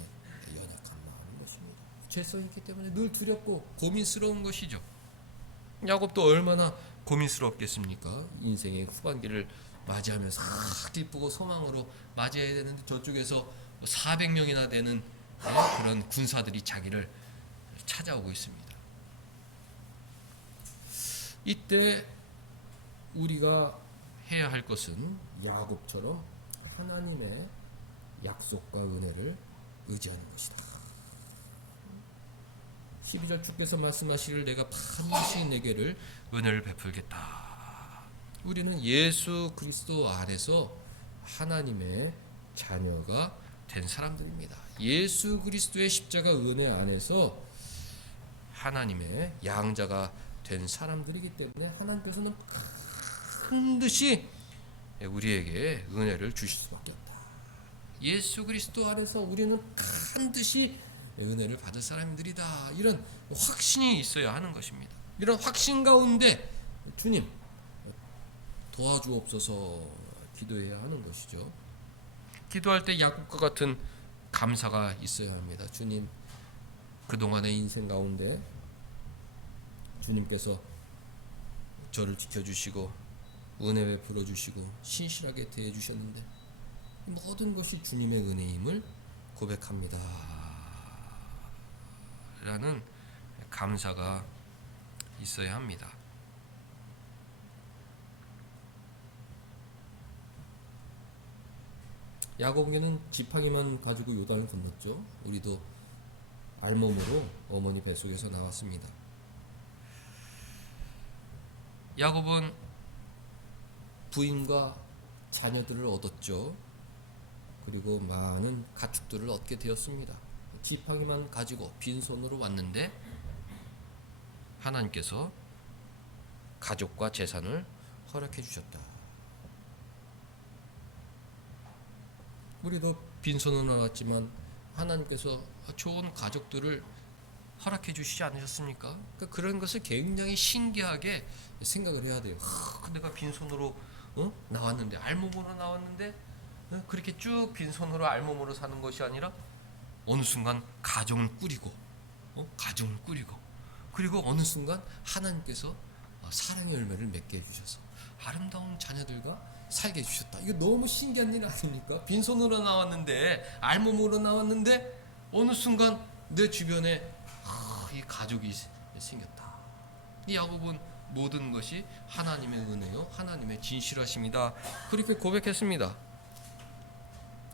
연약한 마음인 것입니다. 죄성이 있기 때문에 늘 두렵고 고민스러운 것이죠. 야곱도 얼마나 고민스럽겠습니까? 인생의 후반기를 맞이하면서 기쁘고 소망으로 맞이해야 되는데 저쪽에서 400명이나 되는 그런 군사들이 자기를 찾아오고 있습니다. 이때 우리가 해야 할 것은 야곱처럼 하나님의 약속과 은혜를 의지하는 것이다. 12절 주께서 말씀하시기를 내가 반드시 내게를 은혜를 베풀겠다. 우리는 예수 그리스도 안에서 하나님의 자녀가 된 사람들입니다. 예수 그리스도의 십자가 은혜 안에서 하나님의 양자가 된 사람들이기 때문에 하나님께서는 반드시 우리에게 은혜를 주실 수밖에 없다. 예수 그리스도 안에서 우리는 반드시 은혜를 받을 사람들이다. 이런 확신이 있어야 하는 것입니다. 이런 확신 가운데 주님 도와주옵소서 기도해야 하는 것이죠. 기도할 때 야곱과 같은 감사가 있어야 합니다. 주님, 그동안의 인생 가운데 주님께서 저를 지켜주시고 은혜 베풀어 주시고 신실하게 대해 주셨는데 모든 것이 주님의 은혜임을 고백합니다 라는 감사가 있어야 합니다. 야곱에게는 지팡이만 가지고 요단을 건넜죠. 우리도 알몸으로 어머니 뱃속에서 나왔습니다. 야곱은 부인과 자녀들을 얻었죠. 그리고 많은 가축들을 얻게 되었습니다. 지팡이만 가지고 빈손으로 왔는데 하나님께서 가족과 재산을 허락해 주셨다. 우리도 빈손으로 왔지만 하나님께서 좋은 가족들을 허락해 주시지 않으셨습니까? 그러니까 그런 것을 굉장히 신기하게 생각을 해야 돼요. 내가 빈손으로 나왔는데, 알몸으로 나왔는데 그렇게 쭉 빈손으로 알몸으로 사는 것이 아니라 어느 순간 가정을 꾸리고 그리고 어느 순간 하나님께서 사랑의 열매를 맺게 해주셔서 아름다운 자녀들과 살게 해주셨다. 이거 너무 신기한 일 아닙니까? 빈손으로 나왔는데, 알몸으로 나왔는데 어느 순간 내 주변에 이 가족이 생겼다. 이 야곱은 모든 것이 하나님의 은혜요, 하나님의 진실하심이다, 그렇게 고백했습니다.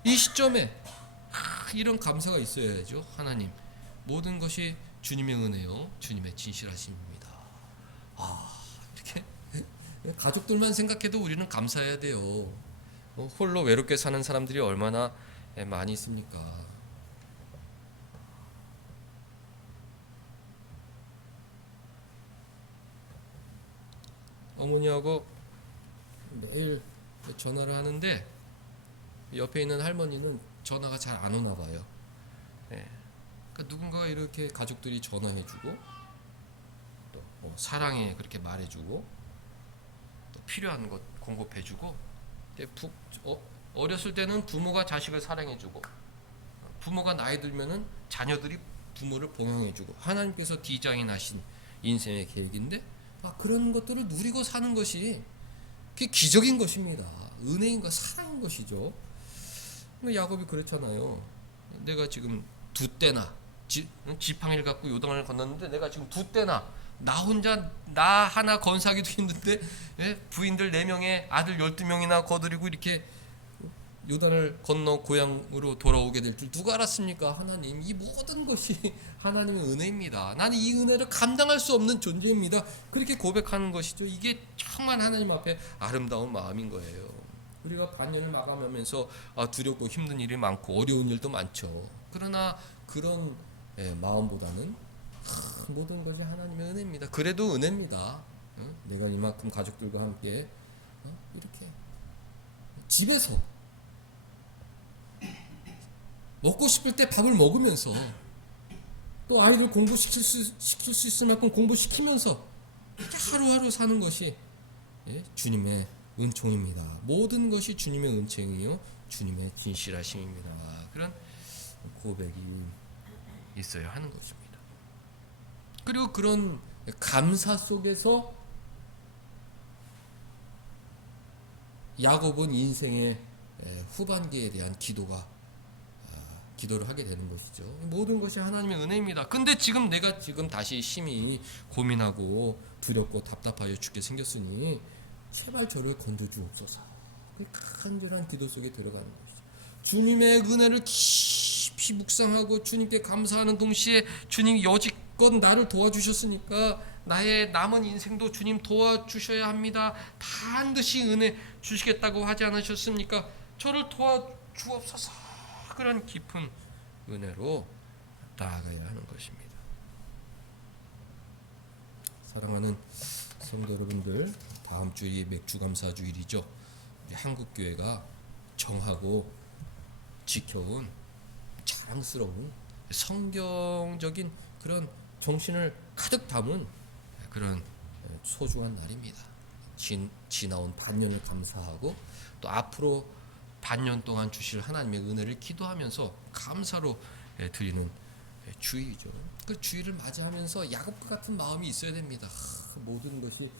이 시점에 이런 감사가 있어야죠. 하나님, 모든 것이 주님의 은혜요, 주님의 진실하심입니다. 이렇게 가족들만 생각해도 우리는 감사해야 돼요. 홀로 외롭게 사는 사람들이 얼마나 많이 있습니까? 어머니하고 매일 전화를 하는데 옆에 있는 할머니는 전화가 잘 안 오나 봐요. 그러니까 누군가가 이렇게 가족들이 전화해주고 또 사랑해 그렇게 말해주고 또 필요한 것 공급해주고, 어렸을 때는 부모가 자식을 사랑해주고, 부모가 나이 들면은 자녀들이 부모를 봉양해주고, 하나님께서 디자인하신 인생의 계획인데 그런 것들을 누리고 사는 것이 그게 기적인 것입니다. 은혜인가 사랑인 것이죠. 야곱이 그렇잖아요. 내가 지금 두 때나 지팡이를 갖고 요단을 건넜는데 내가 지금 두 때나 나 혼자 나 하나 건사기도 힘든데 부인들 4명에 아들 12명이나 거느리고 이렇게 요단을 건너 고향으로 돌아오게 될 줄 누가 알았습니까? 하나님. 이 모든 것이 하나님의 은혜입니다. 나는 이 은혜를 감당할 수 없는 존재입니다. 그렇게 고백하는 것이죠. 이게 정말 하나님 앞에 아름다운 마음인 거예요. 우리가 반년을 마감하면서 두렵고 힘든 일이 많고 어려운 일도 많죠. 그러나 그런 마음보다는 모든 것이 하나님의 은혜입니다. 그래도 은혜입니다. 내가 이만큼 가족들과 함께 이렇게 집에서 먹고 싶을 때 밥을 먹으면서 또 아이들 공부시킬 수 있을 만큼 공부시키면서 이렇게 하루하루 사는 것이 주님의 은총입니다. 모든 것이 주님의 은총이요 주님의 진실하심입니다. 그런 고백이 있어야 하는 것입니다. 그리고 그런 감사 속에서 야곱은 인생의 후반기에 대한 기도를 하게 되는 것이죠. 모든 것이 하나님의 은혜입니다. 근데 지금 내가 다시 심히 고민하고 두렵고 답답하여 죽게 생겼으니 제발 저를 건져주옵소서. 그 간절한 기도 속에 들어가는 것이죠. 주님의 은혜를 깊이 묵상하고 주님께 감사하는 동시에 주님이 여지껏 나를 도와주셨으니까 나의 남은 인생도 주님 도와주셔야 합니다. 반드시 은혜 주시겠다고 하지 않으셨습니까? 저를 도와주옵소서. 그런 깊은 은혜로 나아가야 하는 것입니다. 사랑하는 성도 여러분들, 다음 주일이 맥주감사 주일이죠. 우리 한국교회가 정하고 지켜온 자랑스러운 성경적인 그런 정신을 가득 담은 그런 소중한 날입니다. 지나온 반년을 감사하고 또 앞으로 반년 동안 주실 하나님의 은혜를 기도하면서 감사로 드리는 주일이죠. 그 주일을 맞이하면서 야곱과 같은 마음이 있어야 됩니다. 모든 것이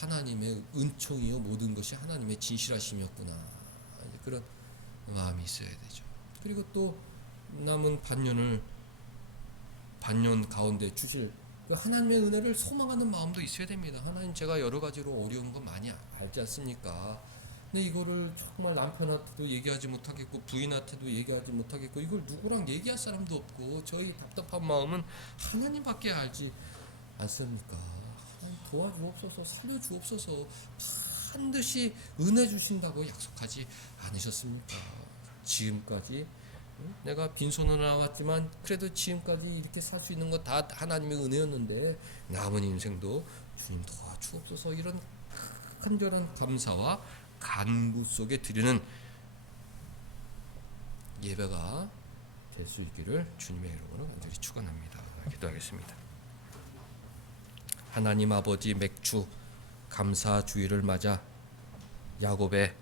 하나님의 은총이요 모든 것이 하나님의 진실하심이었구나. 그런 마음이 있어야 되죠. 그리고 또 남은 반년 가운데 주실 그 하나님의 은혜를 소망하는 마음도 있어야 됩니다. 하나님, 제가 여러 가지로 어려운 거 많이 알지 않습니까? 근데 이거를 정말 남편한테도 얘기하지 못하겠고 부인한테도 얘기하지 못하겠고 이걸 누구랑 얘기할 사람도 없고 저희 답답한 마음은 하나님밖에 알지 않습니까? 하나님 도와주옵소서, 살려주옵소서. 반드시 은혜 주신다고 약속하지 않으셨습니까? 지금까지 내가 빈손으로 나왔지만 그래도 지금까지 이렇게 살 수 있는 거 다 하나님의 은혜였는데 남은 인생도 주님 도와주옵소서. 이런 간절한 감사와 간구 속에 드리는 예배가 될 수 있기를 주님의 이름으로 간절히 축원합니다. 기도하겠습니다. 하나님 아버지, 맥주 감사 주일을 맞아 야곱의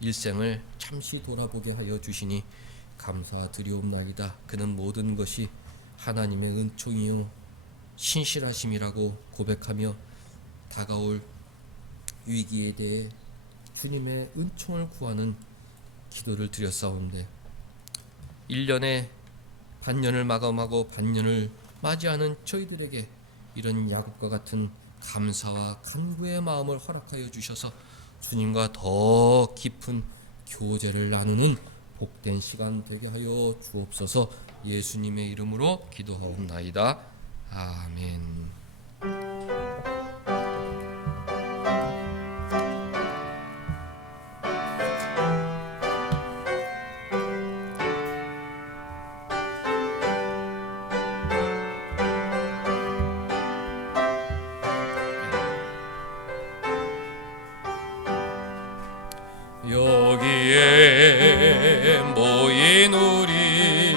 일생을 잠시 돌아보게 하여 주시니 감사드리옵나이다. 그는 모든 것이 하나님의 은총이요 신실하심이라고 고백하며 다가올 위기에 대해 주님의 은총을 구하는 기도를 드렸사온데 1년에 반년을 마감하고 반년을 맞이하는 저희들에게 이런 야곱과 같은 감사와 간구의 마음을 허락하여 주셔서 주님과 더 깊은 교제를 나누는 복된 시간 되게 하여 주옵소서. 예수님의 이름으로 기도하옵나이다. 아멘. 여기에 모인 우리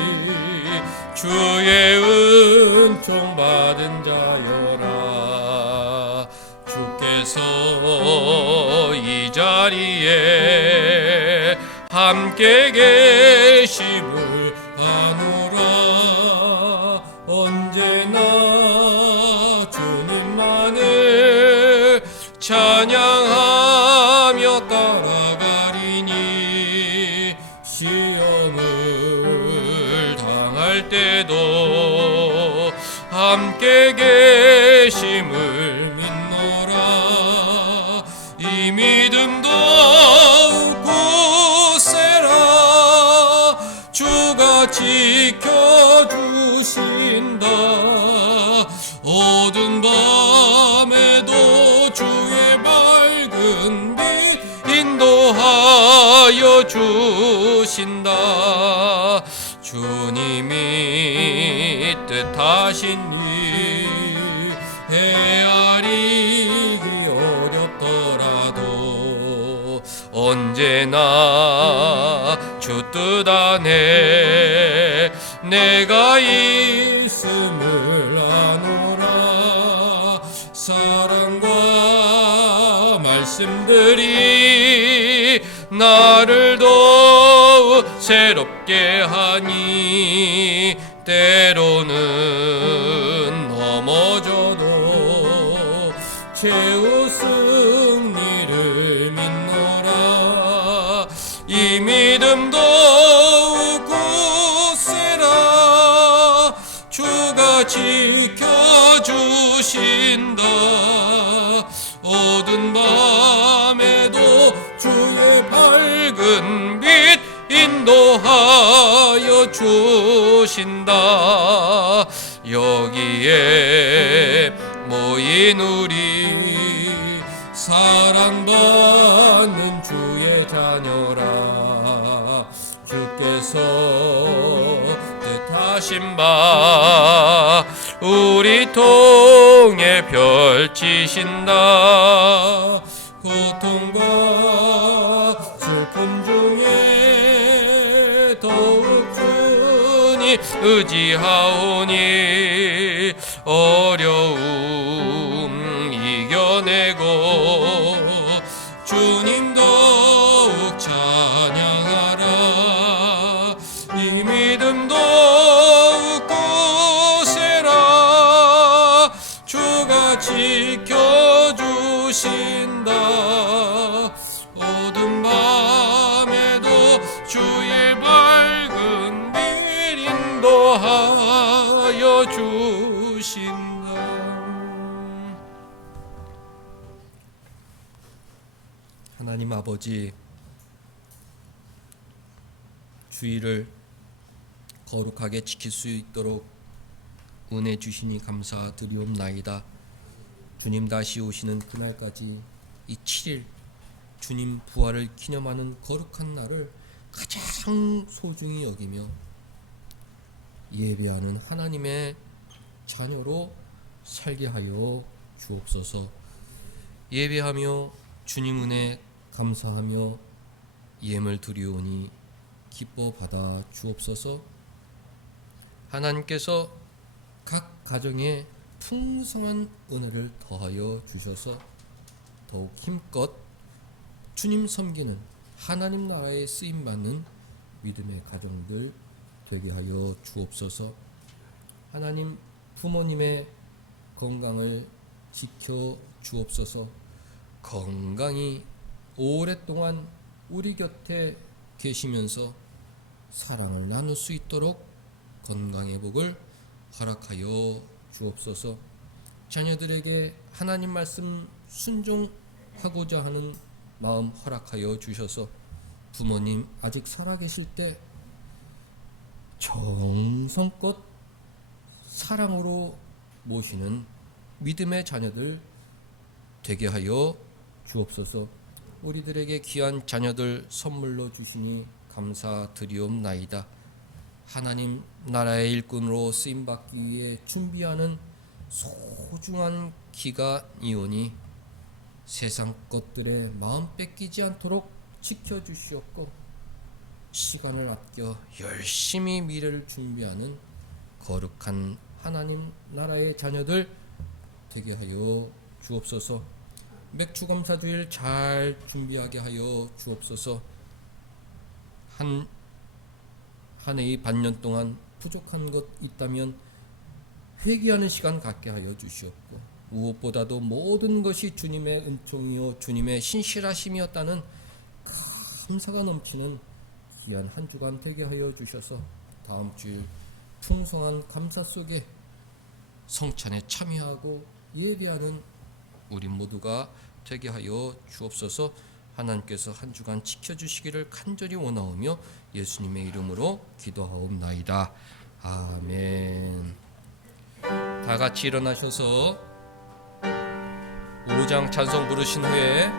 주의 은총 받은 자여라. 주께서 이 자리에 함께 계심을 아노라. 언제나 주님만을 찬양하며 따라가리니 시험을 당할 때도 함께 계심을 믿노라. 이 믿음 더욱 굳세라. 인도하여 주신다. 주님이 뜻하신 일 헤아리기 어렵더라도 언제나 주 뜻 안에 내가 있음을 아노라. 사랑과 말씀들이 나를 더욱 새롭게 하니 때로는 넘어져도 최후 승리를 믿노라. 이 믿음 더욱 굳세라. 주가 지켜주신다. 어두운 밤에도 주의 밝은 빛 인도하여 주신다. 여기에 모인 우리 사랑받는 주의 자녀라. 주께서 뜻하신 바 우리 통해 펼치신다. 고통과 슬픔 중에 더욱 주님 의지하오니 어려움 이겨내고 주님 더욱 찬양하라. 이 믿음 더욱 굳세라. 주가 지켜주신다. 어두운 밤에도 주의 밝은 빛 인도하여 주신다. 하나님 아버지, 주의를 거룩하게 지킬 수 있도록 은혜 주시니 감사드리옵나이다. 주님 다시 오시는 그날까지 이 7일 주님 부활을 기념하는 거룩한 날을 가장 소중히 여기며 예배하는 하나님의 자녀로 살게 하여 주옵소서. 예배하며 주님 은혜 감사하며 예물 드리오니 기뻐 받아 주옵소서. 하나님께서 각 가정에 풍성한 은혜를 더하여 주셔서 더욱 힘껏 주님 섬기는 하나님 나라에 쓰임받는 믿음의 가정들 되게 하여 주옵소서. 하나님 부모님의 건강을 지켜 주옵소서. 건강히 오랫동안 우리 곁에 계시면서 사랑을 나눌 수 있도록 건강의 복을 허락하여 주옵소서. 자녀들에게 하나님 말씀 순종하고자 하는 마음 허락하여 주셔서 부모님 아직 살아계실 때 정성껏 사랑으로 모시는 믿음의 자녀들 되게 하여 주옵소서. 우리들에게 귀한 자녀들 선물로 주시니 감사드리옵나이다. 하나님 나라의 일꾼으로 쓰임받기 위해 준비하는 소중한 기간이오니 세상 것들에 마음 뺏기지 않도록 지켜주시옵고 시간을 아껴 열심히 미래를 준비하는 거룩한 하나님 나라의 자녀들 되게 하여 주옵소서. 맥주검사주일 잘 준비하게 하여 주옵소서. 한 해의 반년 동안 부족한 것 있다면 회개하는 시간 갖게 하여 주시옵고 무엇보다도 모든 것이 주님의 은총이요 주님의 신실하심이었다는 감사가 넘치는 귀한 한 주간 되게 하여 주셔서 다음 주일 풍성한 감사 속에 성찬에 참여하고 예배하는 우리 모두가 되게 하여 주옵소서. 하나님께서 한 주간 지켜주시기를 간절히 원하오며 예수님의 이름으로 기도하옵나이다. 아멘. 다 같이 일어나셔서 5장 찬송 부르신 후에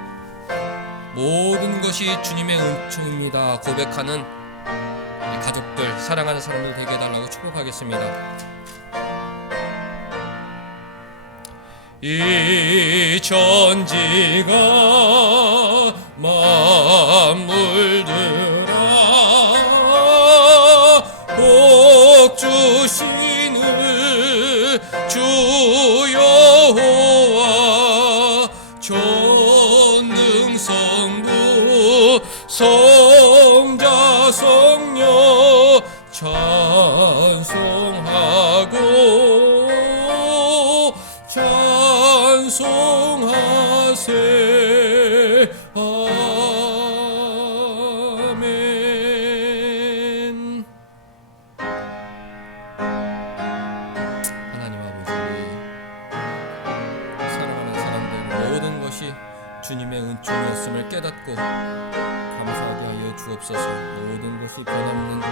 모든 것이 주님의 은총입니다 고백하는 우리 가족들, 사랑하는 사람들 되게 해달라고 축복하겠습니다. 이 천지가 만물들아 복 주시는 주 여호와 전능성부 성자 성녀 찬송하고 찬송하세. 아멘. 하나님 아버지, 사랑하는 사람들 모든 것이 주님의 은총이었음을 깨닫고 감사하게 하여 주옵소서. 모든 것이 변함없는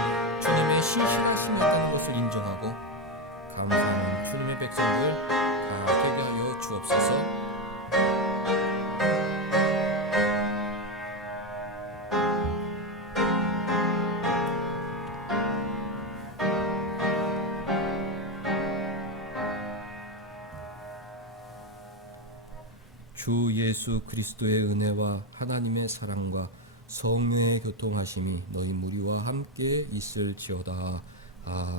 주님의 신실하심이었다는 것을 인정하고 감사하는 주님의 백성들 다 되게 하여 주옵소서. 주 예수 그리스도의 은혜와 하나님의 사랑과 성령의 교통하심이 너희 무리와 함께 있을지어다. 아멘.